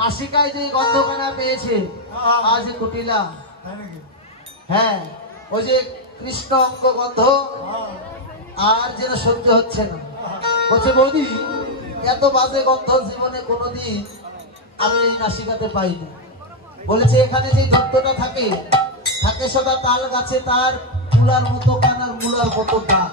নাসিকায় যে গন্ধখানা পেয়েছে আজ কুটিলা, হ্যাঁ ওই যে কৃষ্ণ অঙ্গ গন্ধ আর যেন সহ্য হচ্ছে না। বলছে বৌদি এত বাজে গন্ধ জীবনে কোনোদিন আমি এই নাসিকাতে পাইনি। বলেছে এখানে যে দত্তটা থাকে থাকে সদা তাল গাছে তার মূলার মতো কান আর মূলার মতো কান।